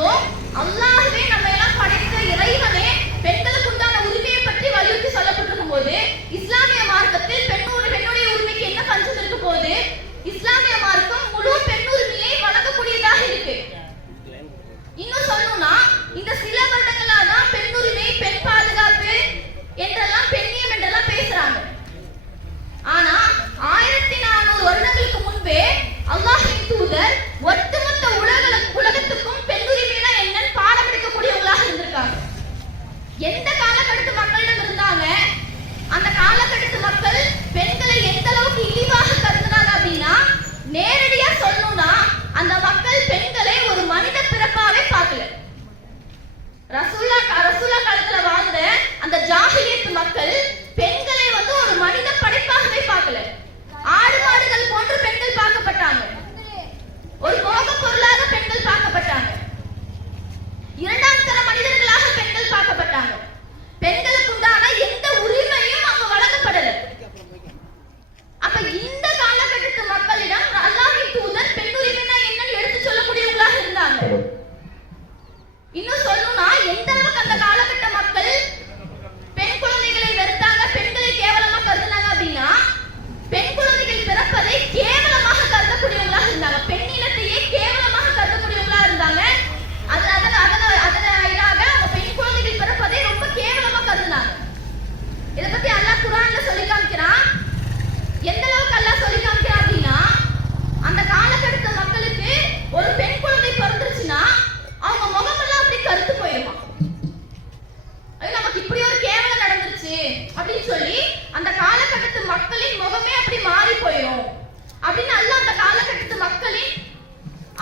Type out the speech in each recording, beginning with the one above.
அப்போ அல்லாஹ்வே நம்ம எல்லாம் படைத்த இறைவனே பெண்களுக்கு உண்டான உரிமையை பற்றி வலியுறுத்தி சொல்லப்பட்டிருக்கும் போது இஸ்லாமிய மார்க்கத்தில் பெண்ணுடைய உரிமைக்கு என்ன பஞ்சம் இருக்க போகுது? இஸ்லாமிய மார்க்கம் முழு பெண் உரிமையை வழங்கக்கூடியதாக இருக்கு. இன்னும் சொல்லணும்னா இந்த சில வருடங்களா தான் பெண் உரிமை, பெண் பாதுகாப்பு என்றெல்லாம் பெண்ணியம் என்றெல்லாம் பேசுறாங்க. ஆனா 1400 வருடங்களுக்கு முன்பே அல்லாஹ்வின் தூதர் ஒட்டுமொத்த உலகத்துக்கும் பெண் உரிமைனா என்னன்னு பாடம் எடுக்கக்கூடியவங்களாக இருந்திருக்காங்க. எந்த காலகட்டத்து மக்களிடம் இருந்தாங்க? அந்த காலகட்டத்து மக்கள் பெண்களை எந்த அளவுக்கு இழிவாக கருதுனாங்க அப்படின்னா, நேரடியா சொல்லணும்னா அந்த மக்கள் பெண்களை ஒரு மனித பிறப்பாவே பார்க்கல. ரசூலா காலத்துல வாழ்ந்த அந்த ஜாஹிலியத் மக்கள் பெண்களை ஒரு மனித படைப்பாகவே பார்க்கல. ஆடு மாடுகள் போன்று பெண்கள் பார்க்கப்பட்டாங்க. ஒரு போக பொருளாக பெண்கள் பார்க்கப்பட்டாங்க. இரண்டாம் தர மனிதர்களாக பெண்கள் பார்க்கப்பட்டாங்க. பெண்களுக்கு உண்டான எந்த உரிமையும் அங்க வழங்கப்படல. அப்ப இந்த காலகட்டத்து மக்களிடம் அல்லாஹ்வின் தூதர் பெண் உரிமைனா என்னன்னு எடுத்து சொல்லக்கூடியவங்களாக இருந்தாங்க. இன்னும் சொல்லணும்னா எந்த அளவுக்கு அந்த காலகட்ட மக்கள் பெண் குழந்தைகளை வெறுத்தாங்க, பெண்களை கேவலமா கருதுனாங்க அப்படின்னா, பெண் குழந்தைகள் பிறப்பதை கேவலமாக கருதக்கூடியவங்களாக இருந்தாங்க. பெண் இனத்தையே கேவலமாக கருதக்கூடியவங்களா இருந்தாங்க. அதனால அவங்க பெண் குழந்தைகள் பிறப்பதை ரொம்ப கேவலமா கருதுனாங்க. இதை பத்தி அல்லாஹ் குர்ஆன்ல சொல்லி காமிக்கிறான். எந்த அளவுக்கு அல்லாஹ் சொல்லி காமிக்கிறான் அப்படின்னா, அந்த காலகட்டத்து மக்களுக்கு ஒரு பெண் குழந்தை பிறந்துருச்சுன்னா அவங்க முகமெல்லாம் அப்படி கருத்து போயிடுமா. அது நமக்கு இப்படி ஒரு கேவலம் நடந்துருச்சு அப்படின்னு சொல்லி அந்த காலகட்டத்து மக்களின் முகமே அப்படி மாறி போயிடும் அப்படின்னு அல்லாஹ் அந்த காலகட்டத்து மக்களின்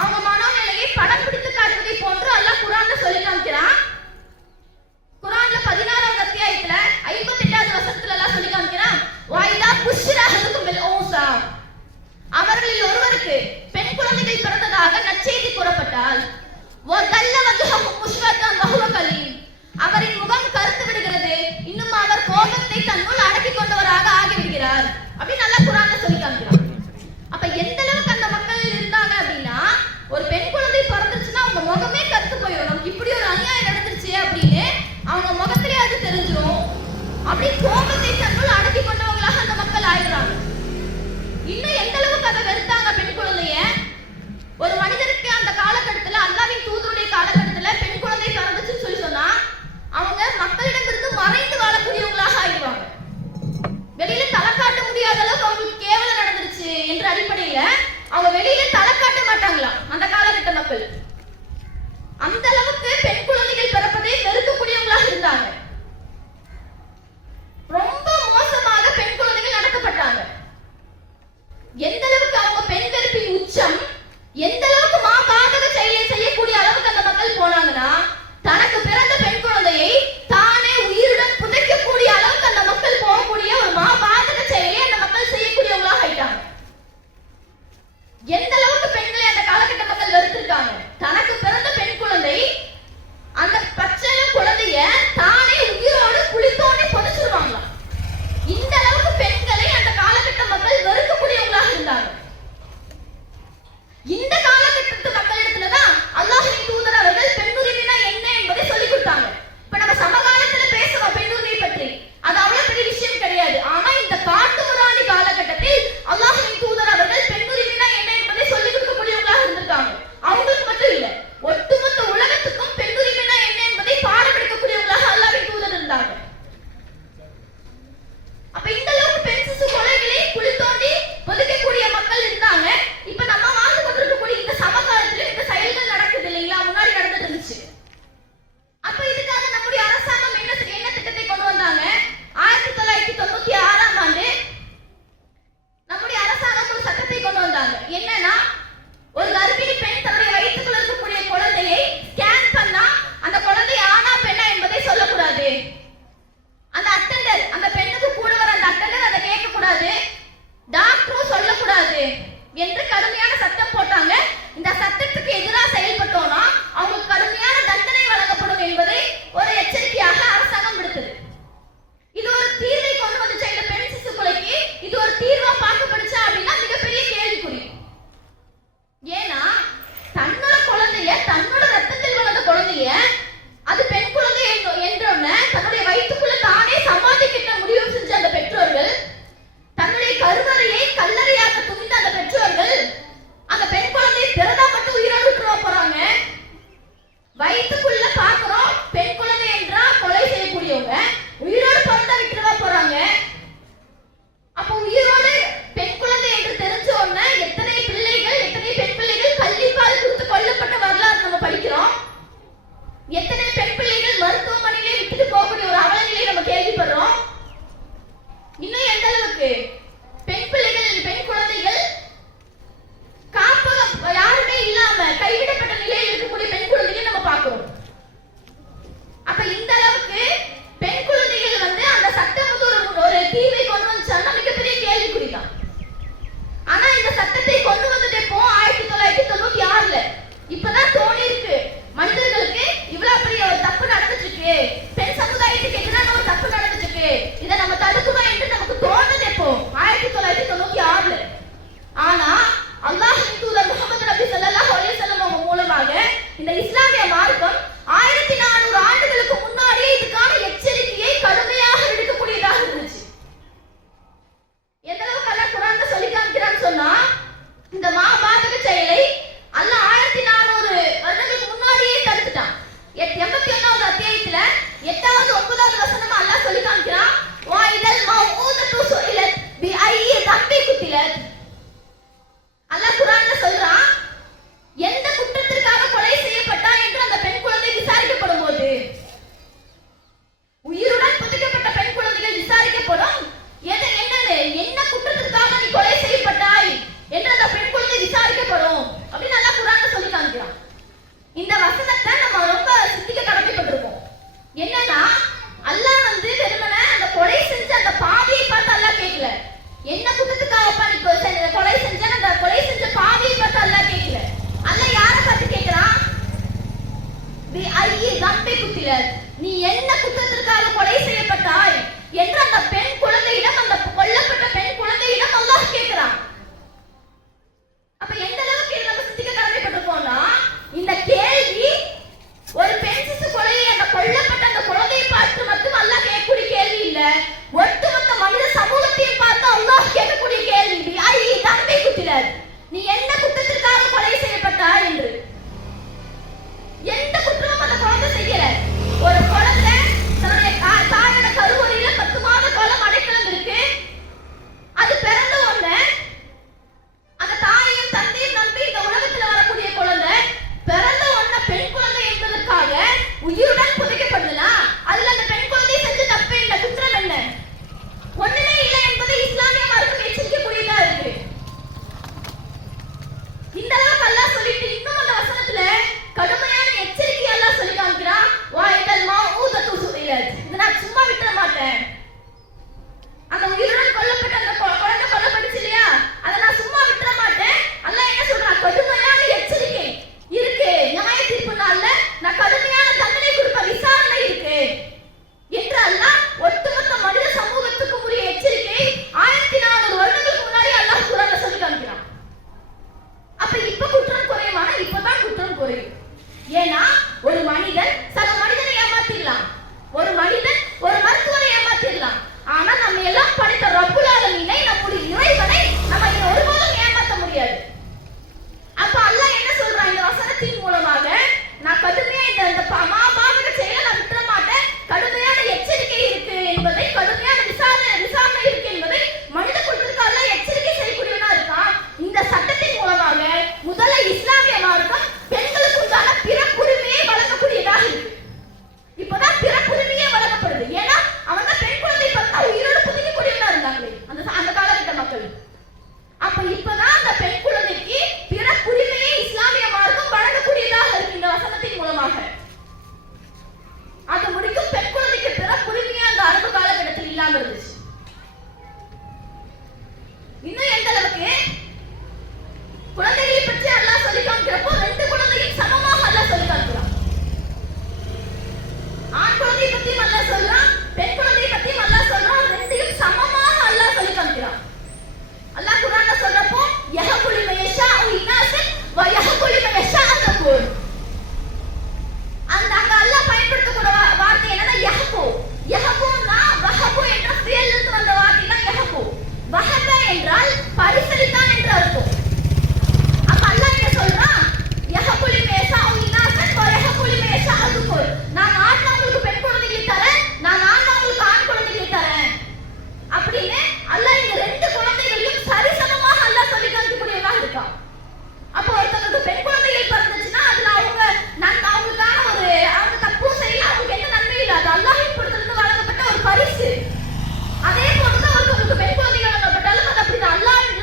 அவங்க மனோநிலையை படம் பிடித்து காட்டுவதை போன்று அல்லாஹ் குர்ஆன்ல சொல்லி காமிக்கிறான். குர்ஆன்ல 16வது அத்தியாயத்துல 58வது வசனத்துல அல்லாஹ் சொல்லி காமிக்கிறான், வைதா புஷ்ரஹதுக்கும் பில் ஊஸா, அவர்களில் ஒருவருக்கு பெண் குழந்தைகள் பிறந்ததாக நற்செய்தி கூறப்பட்டால், வதல்ல வஜ்ஹுஹு முஸ்வத்தன் வஹுவ கலீம், அவரின் முகம் கருத்து விடுகிறது, இன்னும் அவர் கோபத்தை தன்னுள் அடக்கி கொண்டவராக ஆகிவிடுகிறார் அப்படின்னு நல்லா குர்ஆன்ல சொல்லி காமிக்கிறான். அப்ப எந்த அளவுக்கு அந்த மக்கள் இருந்தாங்க அப்படின்னா, ஒரு பெண் குழந்தை பிறந்துச்சுன்னா அவங்க முகமே கருத்து போயிடும். நமக்கு இப்படி ஒரு அநியாயம் நடந்துருச்சு அப்படின்னு அவங்க முகத்திலே அது தெரிஞ்சிடும். அப்படி கோபத்தை தன்னுள் அடக்கி கொண்டவங்களாக அந்த மக்கள் ஆயிடுறாங்க. இன்னும் எந்த அளவுக்கு அதை வெறுத்தாங்க பெண் குழந்தைய. ஒரு மனிதருக்கு அந்த காலகட்டத்துல அல்லாஹ்வின் தூதருடைய காலகட்டத்துல பெண் குழந்தை பிறந்துச்சுன்னு சொல்லி சொன்னா அவங்க மக்களிடமிருந்து மறைந்து வாழக்கூடியவங்களாக ஆயிடுவாங்க. வெளியில தலை காட்ட முடியாத அளவுக்கு அவங்களுக்கு கேவலம் நடந்துருச்சு என்ற அடிப்படையில அவங்க வெளியில தலை காட்ட மாட்டாங்களாம் அந்த காலகட்ட மக்கள். அந்த அளவுக்கு பெண் குழந்தைகள் பிறப்பதை வெறுக்கக்கூடியவங்களாக இருந்தாங்க. ரொம்ப மோசமாக பெண் குழந்தைகள் நடத்தப்பட்டாங்க. எந்த அளவுக்கு அவங்க பெண் வெறுப்பின் உச்சம், எந்த அளவுக்கு மாபாதக செயலை செய்யக்கூடிய அளவுக்கு அந்த மக்கள் போனாங்கன்னா, தனக்கு பிறந்த பெண் குழந்தையை தானே உயிருடன் புதைக்கக்கூடிய அளவுக்கு அந்த மக்கள் போகக்கூடிய ஒரு மாபாதக செயலை அந்த மக்கள் செய்யக்கூடியவங்களாக ஆயிட்டாங்க. எந்த அளவுக்கு பெண்களை அந்த காலகட்ட மக்கள் வெறுத்திருக்காங்க. தனக்கு பிறந்த பெண் குழந்தை, அந்த பச்சை குழந்தைய தானே உயிரோடு குளித்தோண்டி புதைச்சிருவாங்களாம். இந்த அளவுக்கு பெண்களை அந்த காலகட்ட மக்கள் வெறுக்கக்கூடியவங்களாக இருந்தாங்க. இந்த காலகட்டத்து மக்களிடத்துலதான் அல்லாஹ்வின் தூதர் அவர்கள் பெண் உரிமைனா என்ன என்பதை சொல்லிக் கொடுத்தாங்க. இப்ப நம்ம சமகாலத்துல பேசுறோம் பெண் உரிமை பற்றி, அது அவ்வளவு பெரிய விஷயம் கிடையாது. ஆனா இந்த காட்டுமிராண்டி காலகட்டத்தில் அல்லாஹ்வின் தூதர் அவர்கள் பெண் உரிமைனா என்ன என்பதை சொல்லிக் கொடுக்கக்கூடியவங்களாக இருந்திருக்காங்க. அவங்களுக்கு மட்டும் இல்ல, ஒட்டுமொத்த உலகத்துக்கும் பெண் உரிமைனா என்ன என்பதை பாடம் எடுக்கக்கூடியவங்களாக அல்லாஹ்வின் தூதர் இருந்தாங்க. அப்ப இந்த அளவுக்கு பெண் சிசு கொலைகளை குழி தோண்டி ஒதுக்கக்கூடிய மக்கள் இருந்தாங்க. இப்ப நம்ம வாழ்ந்து கொண்டிருக்கக்கூடிய இந்த சமகாலத்துல இந்த செயல்கள் நடக்குது இல்லைங்களா, முன்னாடி நடந்துட்டு இருந்துச்சு. அப்ப இதுக்காக நம்முடைய அரசாங்கம் என்ன திட்டத்தை கொண்டு வந்தாங்க? 1996ஆம் ஆண்டு நம்முடைய அரசாங்கம் ஒரு சட்டத்தை கொண்டு வந்தாங்க. என்னன்னா, ஒரு கர்ப்பிணி பெண் தன்னுடைய வயிற்றுக்குள்ள இருக்கக்கூடிய குழந்தையை ஸ்கேன் பண்ணா அந்த குழந்தை ஆனா பெண்ணா என்பதை சொல்லக்கூடாது. அந்த அட்டெண்டர், அந்த பெண்ணுக்கு கூட வர அந்த அட்டெண்டர் அதை கேட்க கூடாது, டாக்டரும் சொல்லக்கூடாது என்று கடுமையான சட்டம் போட்டாங்க. இந்த சட்டத்துக்கு எதிராக செயல்பட்டோம்னா அவங்களுக்கு கடுமையான தண்டனை வழங்கப்படும் என்பதை ஒரு எச்சரிக்கையாக அரசாங்கம் விடுத்தது. இது ஒரு தீர்வை கொண்டு வந்துச்சா இந்த பெண் சிசு கொலைக்கு? இது ஒரு தீர்வா பார்க்கப்படுச்சா அப்படின்னா மிகப்பெரிய கேள்விக்குறி. ஏன்னா தன்னோட குழந்தைய தன்னோட ரத்தத்தில் வளர்ந்த குத்திலத். அல்லாஹ் குர்ஆன்ல சொல்றான், எந்த குற்றத்திற்காக கொலை செய்யப்பட்டா என்று அந்த பெண் குழந்தை விசாரிக்கப்படும் போது, உயிருடன் புதைக்கப்பட்ட பெண் குழந்தைகள் விசாரிக்கப்படும், என்ன குற்றத்திற்காக நீ கொலை செய்யப்பட்டாய் என்று அந்த பெண் குழந்தை விசாரிக்கப்படும் அப்படின்னு அல்லாஹ் குர்ஆன்ல சொல்லி காமிக்கிறான். இந்த வசனத்தை நம்ம ரொம்ப சிந்திக்க கடமைப்பட்டிருக்கோம். என்னன்னா, அல்லாஹ் வெறுமனே அந்த கொலை செஞ்ச அந்த பாவியை பார்த்து அல்லாஹ் கேட்கல, என்ன குற்றத்துக்காகப்பா நீ கொலை செஞ்ச, அந்த கொலை செஞ்ச பாவியை பார்த்து அல்லாஹ் கேட்கல. அல்லாஹ் யாரை பார்த்து கேட்கிறான்? நீ என்ன குற்றத்திற்காக கொலை செய்யப்பட்டாய் என்று அந்த பெண் குழந்தையிடம், அந்த கொல்லப்பட்ட பெண் குழந்தையிடம் அல்லாஹ் கேட்கிறான். அப்ப எந்த அளவுக்கு நம்ம சிந்திக்க கடமைப்பட்டிருக்கோம்னா, இந்த கேள்வி ஒரு பெண் சிசு கொலையை அந்த கொல்லப்பட்ட அந்த குழந்தையை பார்த்து மட்டும் அல்லாஹ் கேட்கக்கூடிய கேள்வி இல்ல, ஒட்டுமொத்த மனித சமூகத்தையும் பார்த்து அல்லாஹ் கேட்கக்கூடிய கேள்வி. நீ என்ன குற்றத்திற்காக கொலை செய்யப்பட்டாய் என்று. எந்த குற்றமும் அந்த குழந்தை செய்யல. ஒரு குழந்தை தன்னுடைய தாயோட கருவறையில 10 மாத காலம் அடைக்கலம் இருக்கு. அது பிறந்த உடனே அந்த தாயையும் தந்தையும் நம்பி இந்த உலகத்துல வரக்கூடிய குழந்தை பிறந்த உடனே பெண் குழந்தை என்பதற்காக உயிருடன் புதைக்கப்படுதுனா, அதுல அந்த பெண் குழந்தை செஞ்ச தப்பு என்ன, குற்றம் என்ன? ஒண்ணுமே இல்லை என்பதை இஸ்லாமிய மார்க்கம் எச்சரிக்கக்கூடியதா இருக்கு. இந்த அளவுக்கு அல்லாஹ் சொல்லிட்டு இன்னும் அந்த வசனத்துல கடுமையான எச்சரிக்கை அல்லாஹ் சொல்லி காமிக்கிறான். வாய்தல் மௌஊதத்து சுஇலத். இத நான் சும்மா விட்டுற மாட்டேன். அந்த உயிருடன் கொல்லப்பட்ட அந்த குழந்தை கொல்லப்பட்டுச்சு இல்லையா, அதை நான் சும்மா விட்டுற மாட்டேன். அல்லாஹ் என்ன சொல்றான்? கடுமையான எச்சரிக்கை இருக்கு. நியாய தீர்ப்பு நாள்ல நான் கடுமையான தண்டனை கொடுப்ப விசாரணை இருக்கு என்று அல்லாஹ் ஒட்டுமொத்த மனித சமூகத்துக்கு உரிய எச்சரிக்கை 1400 வருடங்களுக்கு முன்னாடி அல்லாஹ் குர்ஆன்ல சொல்லி காமிக்கிறான். அப்ப இப்ப குற்றம் குறையுமானா இப்பதான் குற்றம் குறையும். ஏன்னா ஒரு மனிதன் சக மனிதனை ஏமாத்திடலாம், ஒரு மனிதன் ஒரு மருத்துவரை ஏமாத்திடலாம். ஆனா நம்ம எல்லாம் படைத்த ரப்புல் ஆலமீனை, நம்முடைய இறைவனை நம்ம ஒருபோதும் ஏமாற்ற முடியாது. அப்ப அல்லாஹ் என்ன சொல்றான் இந்த வசனத்தின் மூலமாக? நான் கடுமையா இந்த மாபாவிக செயலை நான் விட்டுற மாட்டேன், கடுமையான எச்சரிக்கை இருக்கு என்பதை, கடுமையான விசாரணை இருக்கு என்பதை மனித குலத்திற்கு அல்லாஹ் எச்சரிக்கை செய்யக்கூடியவனா இருக்கான். இந்த சட்டத்தின் மூலமாக முதல்ல இஸ்லாமிய மார்க்கம் பெண்களுக்கு உண்டான பிறப்புரிமையை வழங்கக்கூடியதாக இருக்கு. இப்பதான் பிறப்புரிமையே வழங்கப்படுது. ஏன்னா அவங்க பெண் குழந்தை பார்த்தா உயிரோடு புதைக்கக்கூடியவனா இருந்தாங்களே அந்த காலகட்ட மக்கள். அப்ப இப்பதான் அந்த பெண் குழந்தைக்கு பிறப்புரிமையை இஸ்லாமிய மார்க்கம் வழங்கக்கூடியதாக இருக்கு இந்த வசனத்தின் மூலமாக. அது முடிக்கும் பெண் குழந்தைக்கு பிறப்புரிமையா அந்த அரபு காலகட்டத்தில் இல்லாம இருந்துச்சு. இன்னும் எந்த அளவுக்கு குழந்தைகளை பற்றி அல்லாஹ் சொல்லி காமிக்கிறப்போ 2 குழந்தையும் சமமாக அல்லாஹ் சொல்லி காமிக்கிறான். ஆண் குழந்தையை பத்தியும் அல்லாஹ் சொல்றான், பெண் குழந்தையை பத்தியும் அல்லாஹ் சொல்றான். 2யும் சமமாக அல்லாஹ் சொல்லி காமிக்கிறான். அல்லாஹ் குர்ஆன்ல சொல்றப்போ யஹகுலு மயஷாஉ இனாஸன் வ யஹகுலு மயஷாஅ தகுர். அங்க அல்லாஹ் பயன்படுத்தக்கூடிய வார்த்தை என்னன்னா யஹகு. யஹகுனா வஹபு என்ற செயல்ல இருந்து வந்த வார்த்தை தான் யஹகு. வஹப என்றால் பரிசளித்தான் என்று அர்த்தம். அப்ப அல்லாஹ் என்ன சொல்றான்? யஹகுலு மயஷாஉ இனாஸன் வ யஹகுலு மயஷாஅ தகுர். நான் ஆண்களுக்கு பெண் குழந்தைகளை தரேன், நான் ஆண்களுக்கு ஆண் குழந்தைகளை தரேன் அப்படின்னு அல்லாஹ் இந்த 2 குழந்தைகளையும் சரிசமமாக அல்லாஹ் சொல்லி காமிக்கக்கூடியவனாக இருக்கான். அப்போ ஒருத்தவங்களுக்கு பெண் குழந்தைகள் பிறந்துச்சுன்னா அதுல அவங்களுக்கான அவங்க தப்பும் செய்யல, அவங்களுக்கு என்ன நன்மை இல்லை, அது அல்லாஹ்வின் புறத்திலிருந்து வழங்கப்பட்ட ஒரு பரிசு. அதே போலதான் ஒருத்தவங்களுக்கு பெண் குழந்தைகள் வழங்கப்பட்டாலும் அது அப்படிதான் அல்லாஹ்வின்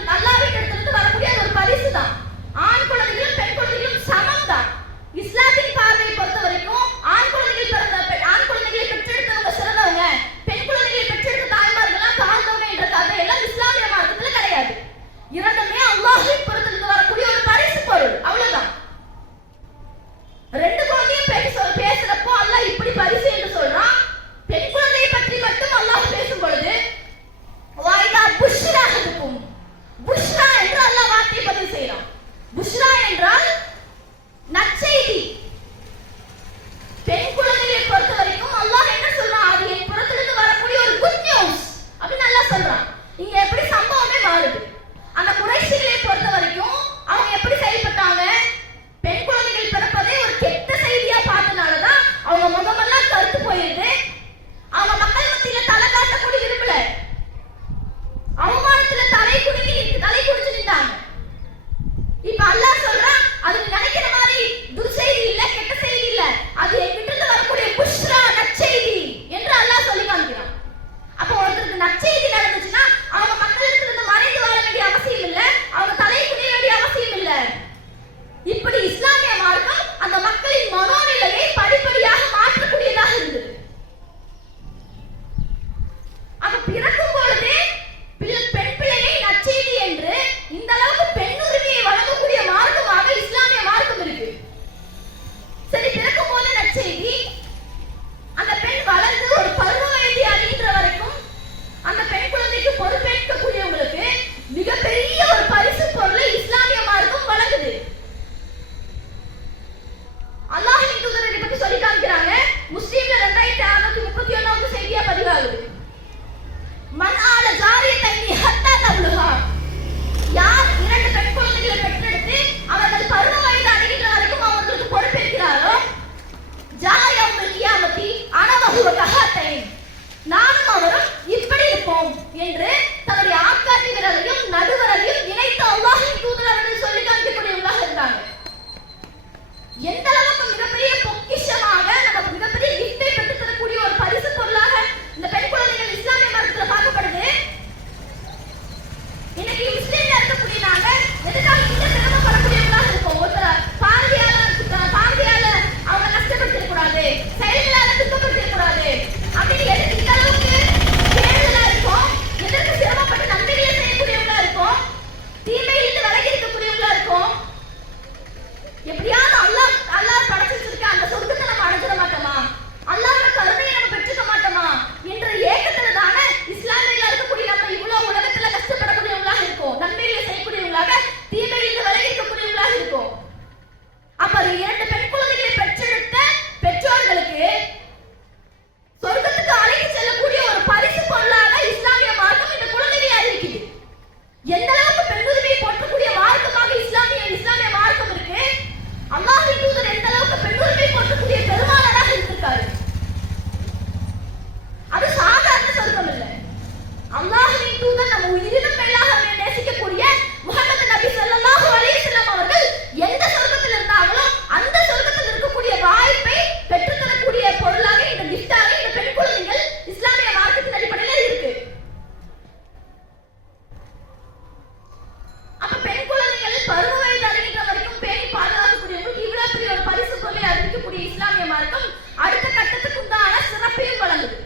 இஸ்லாமிய மார்க்கம் அடுத்த கட்டத்துக்கு உண்டான சிறப்பையும் வழங்குது.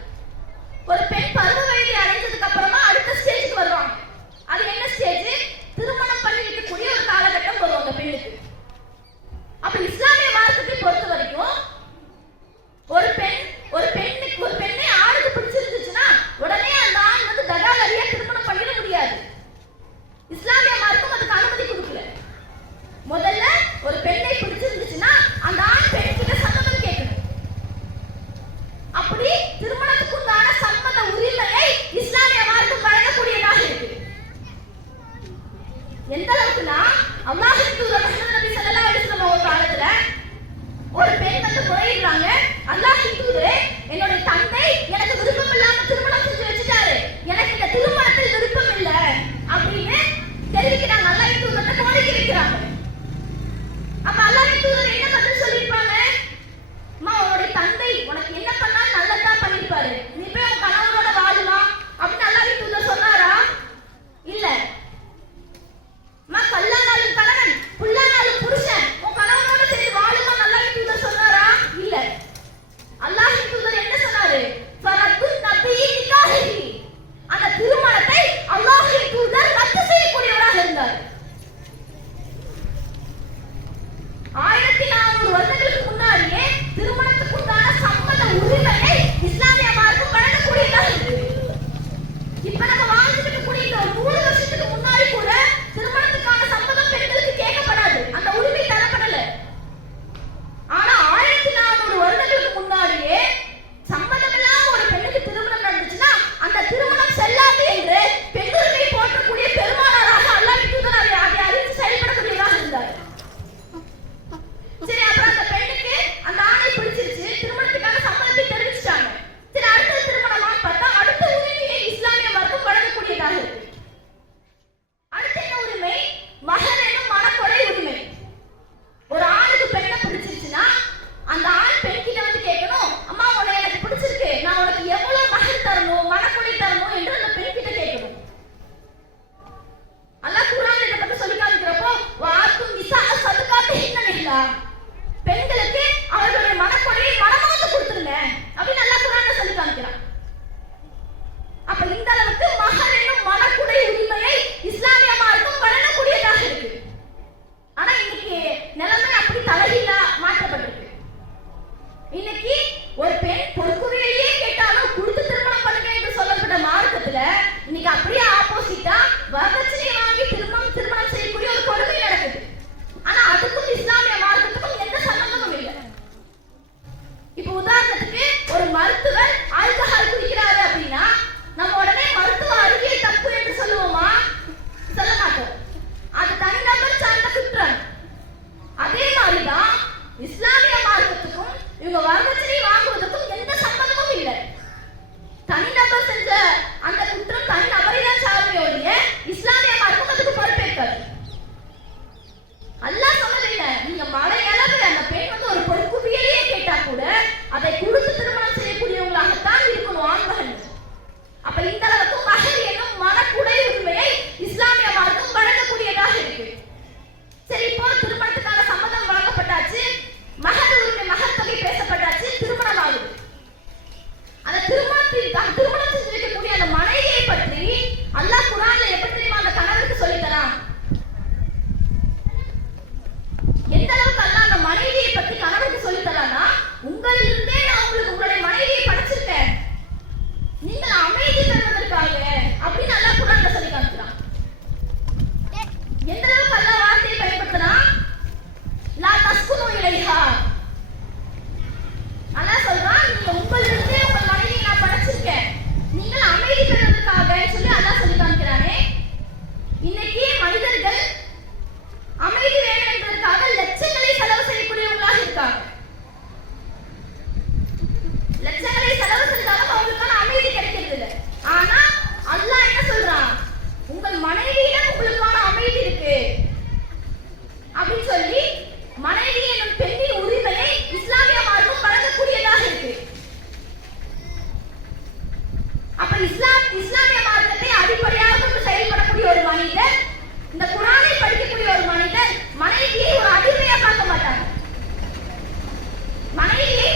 ஒரு பெண் பருவ வயதை அடைந்ததுக்கு அப்புறமா அடுத்த ஸ்டேஜுக்கு வருவாங்க. அது என்ன ஸ்டேஜ்? திருமணம் பண்ணி வைக்கக்கூடிய ஒரு காலகட்டம் வரும் அந்த பெண்ணுக்கு. அப்ப இஸ்லாமிய மார்க்கத்தை பொறுத்த வரைக்கும் ஒரு பெண்ணை ஆணுக்கு பிடிச்சிருந்துச்சுன்னா உடனே அந்த ஆண் வந்து தகாதரியா திருமணம் பண்ணிட முடியாது. இஸ்லாமிய மார்க்கம் அதுக்கு அனுமதி கொடுக்கல. முதல்ல ஒரு பெண்ணை பிடிச்சிருந்துச்சுன்னா அந்த ஆண் பெண் கிட்ட சம்மதம் கேட்கணும். அப்படி திருமணத்துக்கு உண்டான சம்மத உரிமையை இஸ்லாமிய மார்க்கம் வழங்கக்கூடியதாக இருக்கு. எந்த அளவுக்குன்னா அல்லாஹ்வின் தூதர் முஹம்மது நபி ஸல்லல்லாஹு அலைஹி வஸல்லம் ஒரு காலத்துல ஒரு பெண் வந்து முறையிடுறாங்க, அல்லாஹ்வின் தூதரே, என்னுடைய தந்தை எனக்கு விருப்பம் இல்லாம திருமணம் செஞ்சு வச்சுட்டாரு, எனக்கு இந்த திருமணத்தில் விருப்பம் இல்ல அப்படின்னு தெரிவிக்கிறாங்க. அல்லாஹ்வின் தூதர்கிட்ட கோரிக்கை வைக்கிறாங்க. அப்ப அல்லாஹ்வின் தூதர் என்ன பதில் சொல்லிருப்பாங்க? அம்மா, உன்னுடைய தந்தை உனக்கு என்ன பண்ணாலும் நல்லதா பண்ணிருப்பாரு, நீ போய் உன் கணவனோட வாழலாம் அப்படின்னு அல்லாஹ்வின் தூதர் சொன்னாரா? இல்ல. கல்லானாலும் கணவன், புல்லானாலும் புருஷன், உன் கணவனோட சேர்ந்து வாழுமா அல்லாஹ்வின் தூதர் சொன்னாரா? இல்ல. அல்லாஹ்வின் தூதர் என்ன சொன்னாரு? ஃபரத்து நபியி நிகாஹி, அந்த திருமணத்தை அல்லாஹ்வின் தூதர் ரத்து செய்யக்கூடியவராக இருந்தார். 1400 வருடங்களுக்கு முன்னாடியே திருமணத்துக்கு உண்டான சம்மத உரிமையை இஸ்லாமிய மார்க்கம் வழங்கக்கூடியதாக இருக்கு. இப்ப நம்ம வாழ்ந்துட்டு இருக்கக்கூடிய இந்த 100 வருஷத்துக்கு முன்னாடி கூட திருமணத்துக்கான சம்மதம் பெண்களுக்கு கேட்கப்படாது, அந்த உரிமை தரப்படல. ஆனா 1400 வருடங்களுக்கு முன்னாடியே சம்மதம் இல்லாம ஒரு பெண்ணுக்கு திருமணம் நடந்துச்சுன்னா அந்த திருமணம் செல்லாது என்று பெண்ணுரிமை போற்றக்கூடிய பெருமானாராக அல்லாஹ்வின் தூதர் அதை அறிந்து செயல்படக்கூடியவராக இருந்தார். சரி, அப்புறம் அந்த பெண்ணுக்கு அந்த ஆணை பிடிச்சிருச்சு, திருமணத்துக்கான சம்மதத்தை தெரிவிச்சிட்டாங்க. சரி, அடுத்த திருமணமான்னு பார்த்தா அடுத்த உரிமையை இஸ்லாமிய மார்க்கம் வழங்கக்கூடியதாக இருக்கு. அடுத்த என்ன உரிமை? மஹர் எனும் மணக்கொடை உரிமை. ஒரு ஆணுக்கு பெண்ணை பிடிச்சிருச்சுன்னா அந்த ஆண் பெண் கிட்ட வந்து கேட்கணும், அம்மா உன்னை எனக்கு பிடிச்சிருக்கு, நான் உனக்கு எவ்வளவு மஹர் தரணும், மணக்கொடை தரணும் என்று அந்த பெண் கிட்ட கேட்கணும். அல்லாஹ் குர்ஆன்ல இத பத்தி சொல்லி காமிக்கிறப்போ வாக்கும் நிசா சதகாத்திஹின்ன நிஹ்லா, பெண்களுக்கு அவர்களுடைய மணக்கொடையை மனமார்ந்து கொடுத்துருங்க அப்படின்னு அல்லாஹ் குர்ஆன்ல சொல்லி காமிக்கிறான். அப்ப இந்த அளவுக்கு மஹர் என்னும் மணக்கொடை உரிமையை இஸ்லாமிய மார்க்கம் வழங்கக்கூடியதாக இருக்கு. ஆனா இன்னைக்கு நிலைமை அப்படி தலைகீழா மாற்றப்பட்டிருக்கு. இன்னைக்கு ஒரு பெண் பொறுக்குவேலையே கேட்டாலும் கொடுத்து திருமணம் பண்ணுங்க என்று சொல்லப்பட்ட மார்க்கத்துல இன்னைக்கு அப்படியே ஆப்போசிட்டா வரதட்சணை வாங்கி திருமணம் செய்யக்கூடிய ஒரு கொடுமை நடக்குது. ஆனா அதுக்கும் இஸ்லாமிய மார்க்கத்துக்கும் எந்த சம்பந்தமும் இல்லை. இப்ப உதாரணத்துக்கு ஒரு மருத்துவர் ஆல்கஹால் குடிக்கிறாரு அப்படின்னா நம்ம உடனே மருத்துவ அறிவியல் தப்பு என்று சொல்லுவோமா? சொல்ல மாட்டோம். அது தனிநபர் சார்ந்த குற்றம். அதே மாதிரிதான் இஸ்லாமிய மார்க்கத்துக்கும் இவங்க வரதட்சணை வாங்குவதற்கும் எந்த சம்பந்தமும் இல்லை. தனிநபர் செஞ்ச அந்த குற்றம் தனிநபரை தான் சார்மையோடைய இஸ்லாமிய மார்க்கம் அதுக்கு பொறுப்பேற்காது. அல்லாஹ் சொன்னது என்ன? நீங்க மலையளவு அந்த பெண் வந்து ஒரு பொறுக்குவியலையே கேட்டா கூட அதை கொடுத்து திருமணம் செய்யக்கூடியவங்களாகத்தான் இருக்கணும் ஆண்மகன். அப்ப இந்த அளவுக்கு மஹர் என்னும் மணக்குடை உரிமையை இஸ்லாமிய மார்க்கம் வழங்கக்கூடியதாக இருக்கு. சரி, இப்போ திருமணத்துக்கான சம்மதம் வழங்கப்பட்டாச்சு, மஹர் உரிமை மஹர் தொகை பேசப்பட்டாச்சு, திருமணம் ஆகுது. அந்த திருமணம் செஞ்சு வைக்கக்கூடிய அந்த மனைவியை பற்றி அல்லாஹ் குர்ஆன்ல எப்படி தெரியுமா அந்த கணவருக்கு சொல்லி தரான்? எந்த அளவுக்கு அல்லாஹ் அந்த மனைவியை பற்றி கணவருக்கு சொல்லி தரான்னா, உங்களிலிருந்தே நான் உங்களுக்கு உங்களுடைய மனைவியை படைச்சிருக்கேன், நீங்கள் அமைதி பெறுவதற்காக அப்படின்னு அல்லாஹ் குர்ஆன்ல சொல்லி காமிக்கிறான். எந்த அளவுக்கு அல்லாஹ் வார்த்தையை பயன்படுத்துறான்? லா தஸ்குனு இலைஹா. அல்லாஹ் சொல்றான், நீங்க உங்களிலிருந்தே உங்கள் மனைவியை நான் படைச்சிருக்கேன், நீங்கள் அமைதி பெறுவதற்காக சொல்லி அல்லாஹ் சொல்லி காமிக்கிறானே. இன்னைக்கு மனிதர்கள் அமைதி வேணும் என்பதற்காக லட்சங்களை செலவு செய்யக்கூடியவங்களாக இருக்காங்க. லட்சங்களை செலவு செஞ்சாலும் அவங்களுக்கான அமைதி கிடைக்கிறது இல்லை. ஆனா அல்லாஹ் என்ன சொல்றான்? உங்கள் மனைவியிடம் உங்களுக்கான அமைதி இருக்கு அப்படின்னு சொல்லி மனைவி எனும் பெண்ணின் உரிமையை இஸ்லாமிய மார்க்கம் வழங்கக்கூடியதாக இருக்கு. அப்ப இஸ்லாமிய மார்க்கத்தை அடிப்படையாக கொண்டு செயல்படக்கூடிய ஒரு மனிதர், இந்த குர்ஆனை படிக்கக்கூடிய ஒரு மனிதர் மனைவியை ஒரு அடிமையா பார்க்க மாட்டாங்க. மனைவியை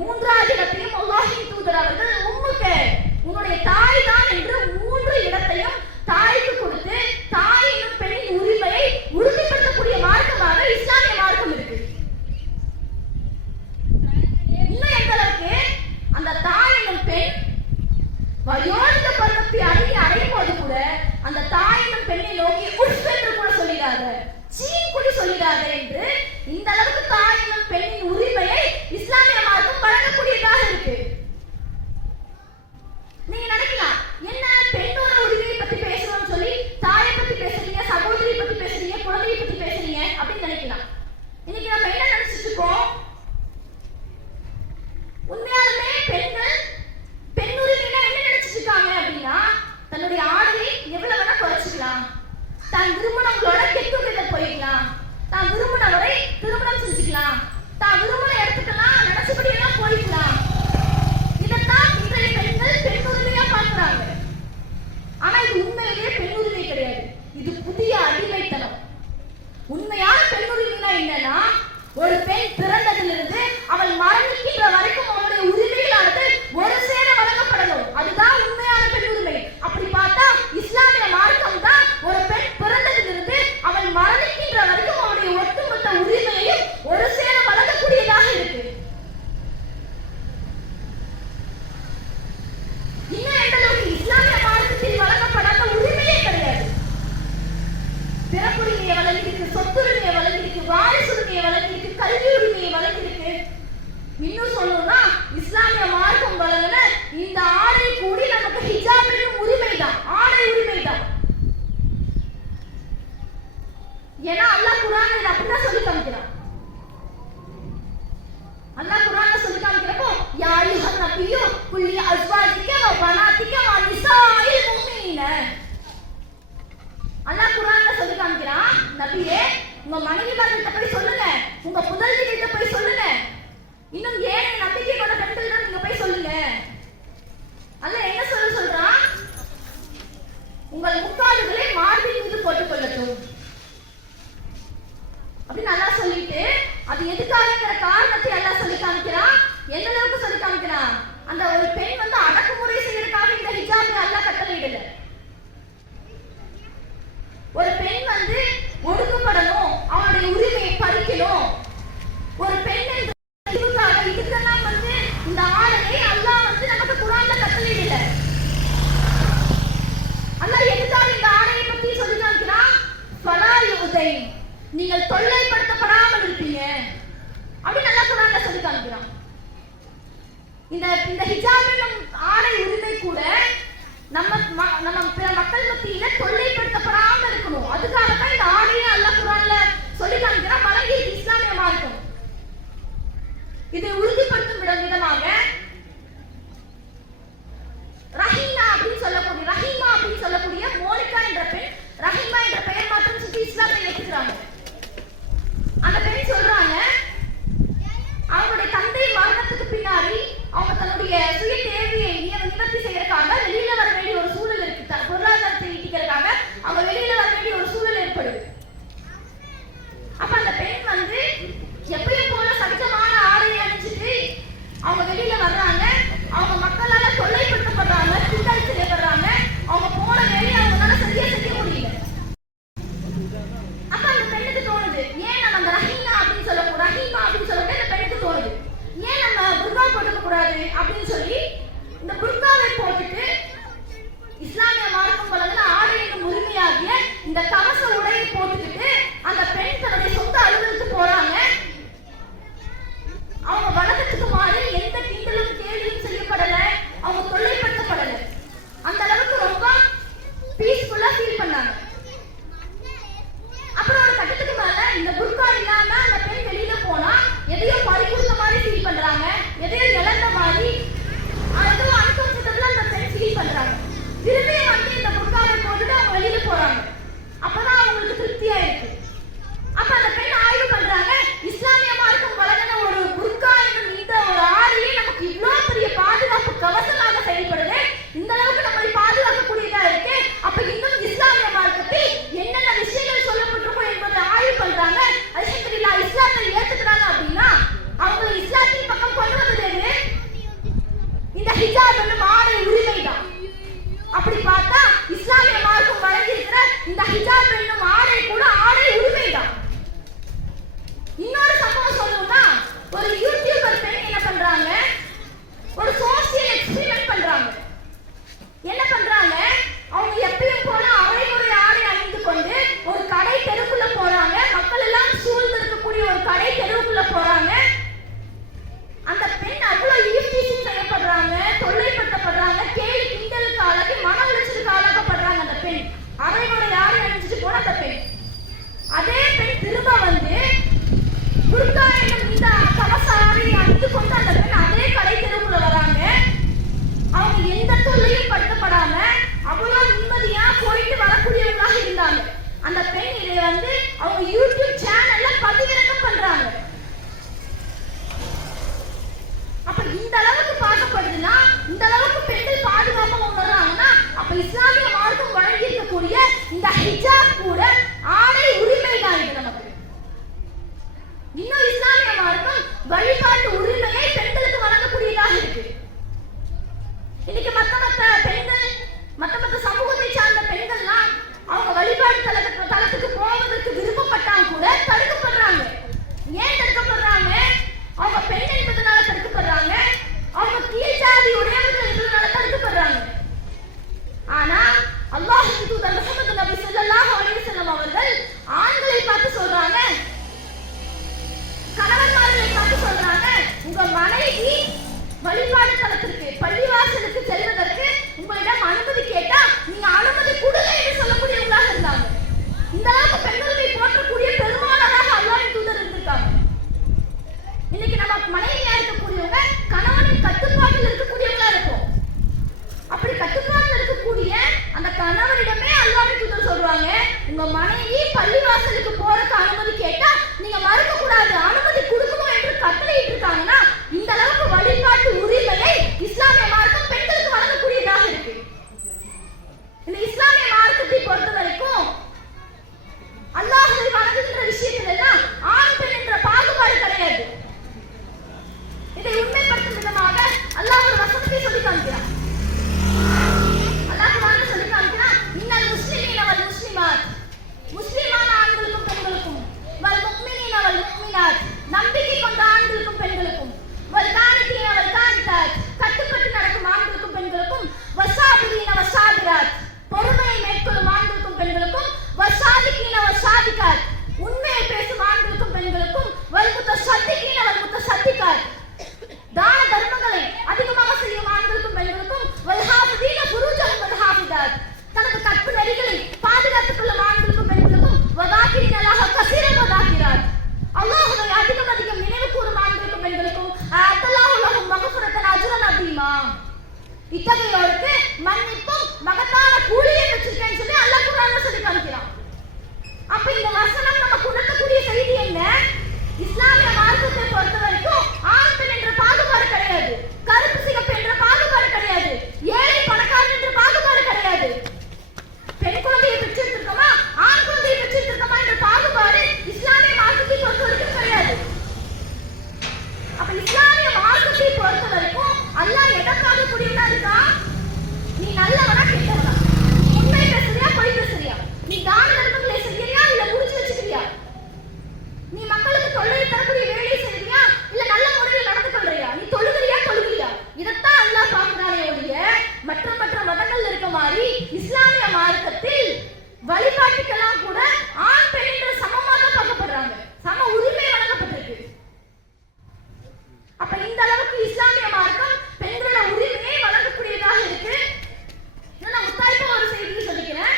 மூன்றாவது இடத்தையும் அல்லாஹ்வின் தூதர் அவர்கள் உம்முக்கு, உன்னுடைய தாய் தான் என்று 3 இடத்தையும் தாய்க்கு கொடுத்து தாய் என்னும் பெண்ணின் உரிமையை உறுதிப்படுத்தக்கூடிய மார்க்கமாக இஸ்லாமிய மார்க்கம் இருக்கு. இன்னும் எந்த அளவுக்கு அந்த தாய் என்னும் பெண் வயோதிக பருவத்தை அடையும் போது கூட அந்த தாய் என்னும் பெண்ணை நோக்கி உஃப் என்று கூட சொல்லிடாத, சீன் கூட சொல்லிடாத என்று இந்த அளவுக்கு தாய் என்னும் பெண்ணின் உரிமையை இஸ்லாமிய மார்க்கம் வழங்கக்கூடியதாக இருக்கு. நீங்க நினைக்கலாம், என்ன பெண்ணோட உரிமையை பத்தி பேசுறோம்னு சொல்லி தாயை பத்தி பேசுறீங்க, சகோதரியை பத்தி பேசுறீங்க, குழந்தையை பத்தி பேசுறீங்க அப்படின்னு நினைக்கலாம். இன்னைக்கு நம்ம என்ன நினைச்சிட்டு இருக்கோம்? உண்மையாலுமே பெண்கள் பெண் உரிமைனா என்ன நினைச்சிட்டு இருக்காங்க அப்படின்னா, தன்னுடைய ஆடையை எவ்வளவு வேணா குறைச்சிக்கலாம், தான் விரும்பினவங்களோட கெட் டுகெதர் போயிக்கலாம், தான் விரும்பினவரை திருமணம் செஞ்சுக்கலாம், தான் விரும்பின இடத்துக்கெல்லாம் நினைச்சபடி எல்லாம் போயிக்கலாம். இதைத்தான் இன்றைய பெண்கள் பெண் உரிமையா பார்க்கிறாங்க. ஆனா இது உண்மையிலேயே பெண் உரிமை கிடையாது, இது புதிய அடிமைத்தனம். உண்மையான பெண் உரிமைனா என்னன்னா, ஒரு பெண் பிறந்ததிலிருந்து அவள் மரணிக்கின்ற வரைக்கும் அவளுடைய உரிமைகளானது ஒரு சேர வழங்கப்படணும். அதுதான் உண்மையான பெண் உரிமை. அப்படி பார்த்தா இஸ்லாமிய மார்க்கம் தான் ஒரு பெண் பிறந்ததிலிருந்து அவள் மரணிக்கின்ற வரைக்கும் அவளுடைய ஒட்டுமொத்த உரிமையையும் ஒரு சேர வழங்கக்கூடியதாக இருக்கு. இன்னும் எந்த அளவுக்கு இஸ்லாமிய மார்க்கத்தில் வழங்கப்படாத உரிமையே கிடையாது. பிறப்புரிமையை வழங்கியிருக்கு, சொத்துரிமையை வழங்கியிருக்கு, வாரிசுரிமையை வழங்கியிருக்கு, கல்வி உரிமையை வழங்கியிருக்கு. இன்னும் சொல்லணும்னா இஸ்லாமிய மார்க்கம் வழங்கின இந்த ஆடை கூடி நமக்கு ஹிஜாப் என்னும் உரிமை தான், ஆடை உரிமை தான். ஏன்னா அல்லாஹ் குர்ஆன்ல அப்படிதான் சொல்லி காமிக்கிறான். அல்லாஹ் குர்ஆன்ல சொல்லி காமிக்கிறப்போ யா அய்யுஹன் நபியு குல்லி அஸ்வாஜிக வ பனாதிக வ நிசாஇல் முஃமினீன, அல்லாஹ் குர்ஆன்ல சொல்லி காமிக்கிறான், நபியே உங்க மனைவிமார்கிட்ட போய் சொல்லுங்க, உங்க புதல்விகிட்ட போய் சொல்லுங்க, இன்னும் ஏழை நம்பிக்கை கொண்ட பெண்களிடம் நீங்க போய் சொல்லுங்க. அல்லாஹ் என்ன சொல்றான்? உங்கள் முக்காடுகளை மார்பின் மீது போட்டுக் கொள்ளட்டும் அப்படின்னு அல்லாஹ் சொல்லிட்டு, அது எதுக்காகங்கிற காரணத்தை அல்லாஹ் சொல்லி காமிக்கிறான். எந்த அளவுக்கு சொல்லி காமிக்கிறான்? அந்த ஒரு பெண் வந்து அடக்குமுறை செய்யறதுக்காக இந்த ஹிஜாபை அல்லாஹ் கட்டளையிடல. ஒரு பெண் வந்து ஒடுக்கப்படணும், அவனுடைய உரிமையை பறிக்கணும், ஒரு பெண் என்ற இதுக்கெல்லாம் வந்து இந்த ஆடையை அல்லாஹ் வந்து நமக்கு குர்ஆன்ல கட்டளையிடல. அல்லாஹ் எதுக்காக இந்த ஆடையை பத்தி சொல்லி காமிக்கிறான்? ஃபலா யுதை, நீங்கள் தொல்லைப்படுத்தப்படாமல் இருப்பீங்க அப்படின்னு அல்லாஹ் குர்ஆன்ல சொல்லி காமிக்கிறான். இந்த ஹிஜாப் என்னும் ஆடை உரிமை கூட நம்ம பிற மக்கள் மத்தியில தொல்லைப்படுத்தப்படாம இருக்கணும். அதுக்காக தான் இந்த ஆடையை அல்லாஹ் குர்ஆன்ல சொல்லி காமிக்கிறான். வழங்கி இஸ்லாமிய மார்க்கம் இதை உறுதிப்படுத்தும் விதமாக ரஹீமா அப்படின்னு சொல்லக்கூடிய மோனிகா என்ற பெண் ரஹீமா என்ற பெயர் மாற்றம் செஞ்சு இஸ்லாத்தை ஏற்றுக்கிறாங்க. அந்த பெண் சொல்றாங்க, அவங்களுடைய தந்தை மரணத்துக்கு பின்னாடி அவங்க தன்னுடைய சுய தேவையை நிவர்த்தி செய்யறதுக்காக வெளியில வர வேண்டிய ஒரு சூழல் இருக்கு. பொருளாதாரத்தை ஈட்டிக்கிறதுக்காக அவங்க வெளியில வர வேண்டிய ஒரு சூழல் ஏற்படுது. அப்ப அந்த பெண் வந்து எப்பயும் போல சகஜமான ஆடையை அணிஞ்சிட்டு அவங்க வெளியில வர்றாங்க. அவங்க மக்களால தொல்லைப்படுத்தப்படுறாங்க, கிண்டல் செய்யப்படுறாங்க. அவங்க போன வேலையை அவங்களால சரியா செய்ய முடியல. அப்ப அந்த பெண்ணுக்கு தோணுது, ஏன் நம்ம அந்த ரஹீமா அப்படின்னு சொல்லக்கூடாது, அந்த பெண்ணுக்கு தோணுது, ஏன் நம்ம புர்கா போட்டுக்க கூடாது அப்படின்னு சொல்லி இந்த புர்காவை போட்டுட்டு இஸ்லாமிய மார்க்கம் வழங்கின ஆடையின் உரிமையாகிய இந்த கவச உடையை போட்டுக்கிட்டு அந்த பெண் தன்னுடைய சொந்த அலுவலுக்கு போறாங்க. அவங்க வழக்கத்துக்கு மாறி எந்த கிண்டலும் கேள்வியும் செய்யப்படல, அவங்க தொல்லைப்படுத்தப்படல. அந்த அளவுக்கு ரொம்ப பீஸ்ஃபுல்லா ஃபீல் பண்ணாங்க. அப்புறம் ஒரு கட்டத்துக்கு மேல இந்த புர்கா இல்லாம அந்த பெண் வெளியில போனா எதையோ பறிக்குள்ள மாதிரி ஃபீல் பண்றாங்க, எதையோ இழந்த மாதிரி, ஏதோ அன்கம்ஃபர்டபிளா அந்த பெண் ஃபீல் பண்றாங்க. திரும்பியும் வந்து இந்த புர்காவை போட்டுட்டு அவங்க வெளியில போறாங்க. அப்பதான் அவங்களுக்கு திருப்தியா இருக்கு. அப்ப அந்த பெண் ஆய்வு பண்றாங்க, இஸ்லாமிய மார்க்கம் வழங்கின ஒரு புர்கா என்னும் இந்த ஒரு ஆடையே நமக்கு இவ்வளவு பெரிய பாதுகாப்பு கவசமாக செயல்படுது, இந்த அளவுக்கு நம்மளை பாதுகாக்கக்கூடியதா இருக்கு. அப்ப இன்னும் இஸ்லாமிய மார்க்கத்தில் என்னென்ன விஷயங்கள் சொல்லப்பட்டிருக்கும் என்பதை ஆய்வு பண்றாங்க. அல்ஹம்துலில்லாஹ் இஸ்லாத்தை ஏத்துக்கிறாங்க அப்படின்னா வழிபாட்டு உரிமையை பெண்களுக்கு வழங்கக்கூடியதாக இருக்கு. இன்னைக்கு மத்த பெண்கள் மத்த சமூகத்தை சார்ந்த பெண்கள்லாம் அவங்க வழிபாடு தலத்துக்கு போவதற்கு விருப்பப்பட்டால் கூட தடுக்கப்படுறாங்க. ஏன் தடுக்கப்படுறாங்க? அவங்க பெண் என்பதனால தடுக்கப்படுறாங்க, அவங்க கீழ் ஜாதி உடையவர்கள் என்பதனால தடுக்கப்படுறாங்க. ஆனா அல்லாஹ்வின் தூதர் முஹம்மது நபி ஸல்லல்லாஹு அலைஹி வஸல்லம் அவர்கள் ஆண்களை பார்த்து சொல்றாங்க, கணவன்மார்களை பார்த்து சொல்றாங்க, உங்க மனைவி வழிபாடு தலத்திற்கு பள்ளிவாசலுக்கு செல்வதற்கு உங்களிடம் அனுமதி கேட்டா நீங்க அனுமதி கொடுங்க என்று சொல்லக்கூடியவர்களாக இருந்தாங்க. இந்த அளவுக்கு பெண்களை போற்றக்கூடிய பெருமானாராக அல்லாஹ்வின் தூதர் இருந்திருக்காங்க. இன்னைக்கு நம்ம மனைவியா இருக்கக்கூடியவங்க கணவனின் கட்டுப்பாட்டில் இருக்கக்கூடியவங்களா இருப்போம். அப்படி கட்டுப்பாட்டில் இருக்கக்கூடிய அந்த கணவரிடமே அல்லாஹ்வின் தூதர் சொல்றாங்க, உங்க மனைவி பள்ளிவாசலுக்கு போறதுக்கு அனுமதி கேட்டா நீங்க மறுக்க கூடாது, அனுமதி கொடுக்கணும் என்று கட்டளையிட்டு இருக்காங்கன்னா இந்த அளவுக்கு வழிபாட்டு உரிமையை இஸ்லாமிய மார்க்கம் பெண்களுக்கு வழங்கக்கூடியதாக இருக்கு. இந்த இஸ்லாமிய மார்க்கத்தை பொறுத்த வரைக்கும் அல்லாஹ்வை வணங்குகின்ற விஷயத்துல எல்லாம் ஆண் பெண் என்ற பாகுபாடு கிடையாது. இதை உண்மைப்படுத்தும் விதமாக அல்லாஹ் ஒரு வசனத்தை சொல்லி காமிக்கிறான். அல்லாஹ் குர்ஆன்ல சொல்லி காமிக்கிறான், இன்னல் முஸ்லிமீன வல் முஸ்லிமாத், முஸ்லிமான ஆண்களுக்கும் பெண்களுக்கும், வல் முஃமினீன வல் முஃமினாத், நம்பிக்கை கொண்ட ஆண்களுக்கும் பெண்களுக்கும், வல் கானிதீன வல் கானிதாத், கட்டுப்பட்டு நடக்கும் ஆண்களுக்கும் பெண்களுக்கும், வஸாபிரீன வஸாபிராத், பொறுமையை மேற்கொள்ளும் ஆண்களுக்கும் பெண்களுக்கும், வஸாதிகீன வஸாதிகாத், உண்மையை பேசும் ஆண்களுக்கும் பெண்களுக்கும், வல் முத்தஸத்திகீன வல் முத்தஸத்திகாத், தான தர்மங்களை அதிகமாக செய்யும் ஆண்களுக்கும் பெண்களுக்கும், வல் ஹாஃபிதீன ஃபுரூஜஹும் வல் ஹாஃபிதாத், தனது கற்பு நெறிகளை பாதுகாத்துக் கொள்ளும் ஆண்களுக்கும் பெண்களுக்கும், வதாகிரின லஹ கஸீரன் வதாகிராத், அல்லாஹ்வை அதிகம் நினைவு கூறும் ஆண்களுக்கும் பெண்களுக்கும், அத்தல்லாஹு லஹும் மக்ஃபிரத்தன் அஜ்ரன் அதீமா, இத்தகையோருக்கு மன்னிப்பும் மகத்தான கூலியை வச்சிருக்கேன்னு சொல்லி அல்லாஹ் குர்ஆன்ல சொல்லி காமிக்கிறான். அப்ப இந்த வசனம் நமக்கு உணர்த்தக்கூடிய செய்தி என்ன? இஸ்லாமிய மார்க்கத்தை பொறுத்த வரைக்கும் ஆண் பெண் என்ற பாகுபாடு கிடையாது, கருப்பு சிகப்பு என்ற பாகுபாடு கிடையாது, ஏழை பணக்காரன் என்ற பாகுபாடு கிடையாது. பெண் குழந்தையை பெற்றிருக்கோமா ஆண் குழந்தையை பெற்றிருக்கோமா என்ற பாகுபாடு இஸ்லாமிய மார்க்கத்தை பொறுத்த வரைக்கும் கிடையாது. அப்ப இஸ்லாமிய மார்க்கத்தை பொறுத்த வரைக்கும் அல்லாஹ் எதற்காக கூடியவனா இருக்கா? நீ நல்லவனா கெட்டவனா, உண்மை பேசுறியா பொய் பேசுறியா, நீ தான தர்மங்களை செய்யறியா இல்ல முடிச்சு வச்சுக்கிறியா, நீ மக்களுக்கு தொல்லை தரக்கூடிய வேலையை செய்யறியா இல்ல நல்ல முறையில் நடந்து கொள்றியா, நீ தொழுகிறியா. இதத்தான் அல்லாஹ் பார்க்கிறானே ஒழிய மற்ற மதங்கள் இருக்க மாதிரி இஸ்லாமிய மார்க்கத்தில் வழிபாட்டுக்கெல்லாம் கூட ஆண் பெண் என்ற சமமாக பார்க்கப்படுறாங்க, சம உரிமை வழங்கப்பட்டிருக்கு. அப்ப இந்த அளவுக்கு இஸ்லாமிய மார்க்கம் பெண்களோட உரிமையை வழங்கக்கூடியதாக இருக்கு. நான் முத்தாய்ப்பா ஒரு செய்தியை சொல்லிக்கிறேன்.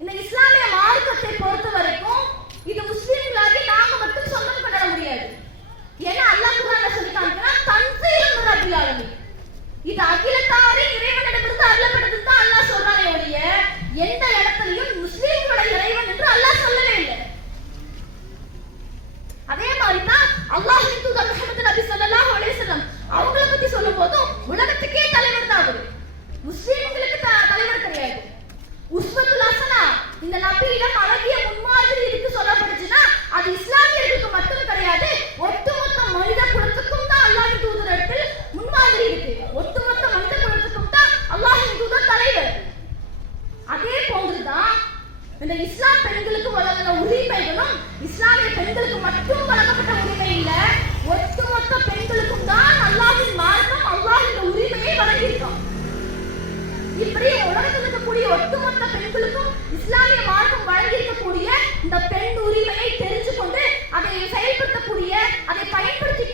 இந்த இஸ்லாமிய மார்க்கத்தை பொறுத்த வரைக்கும் இது முஸ்லிம்களாகி நாம மட்டும் சொந்தம் கொண்டாட முடியாது. ஏன்னா அல்லாஹ் குர்ஆன்ல சொல்லி காமிக்கிறான், தன்சீலுன் ரப்பில் ஆலமீன், இது அகிலத்தாரே இறைவனிடமிருந்து அருளப்பட்டது தான் அல்லாஹ் சொல்றானே ஒழிய எந்த இடத்திலும் முஸ்லிம்களோட இறைவன் என்று அல்லாஹ் சொல்லவே இல்லை. அதே மாதிரி தான் அல்லாஹ்வின் தூதர் முஹம்மது நபி ஸல்லல்லாஹு அலைஹி வஸல்லம் அவங்கள பத்தி சொல்லும்போது உலகத்துக்கே தலைவர் தான் அவர், முஸ்லிம்களுக்கு தலைவர் கிடையாது. உஸ்வத்துல் ஹஸனா, இந்த நபியிடம் அழகிய முன்மாதிரி இருக்கு சொல்லப்படுச்சுன்னா அது இஸ்லாமியர்களுக்கு மட்டும் கிடையாது, ஒட்டுமொத்த மனித குலத்துக்கும் தான் அல்லாஹ்வின் தூதர் இடத்தில் முன்மாதிரி இருக்கு. ஒட்டுமொத்த மனித குலத்துக்கும் தான் அல்லாஹ்வின் தூதர் தலைவர். அதே போன்றுதான் இந்த இஸ்லாம் பெண்களுக்கு வழங்கின உரிமைகளும் இஸ்லாமிய பெண்களுக்கு மட்டும் வழங்கப்பட்ட உரிமை இல்ல, ஒட்டுமொத்த பெண்களுக்கும் தான் அல்லாஹ்வின் மார்க்கம் அல்லாஹ்வின் உரிமையை வழங்கியிருக்கான். இப்படி உலகத்தில் இருக்கக்கூடிய ஒட்டுமொத்த பெண்களுக்கும் இஸ்லாமிய மார்க்கம் வழங்கியிருக்கக்கூடிய இந்த பெண் உரிமையை தெரிஞ்சு கொண்டு அதை செயல்படுத்தக்கூடிய, அதை பயன்படுத்தி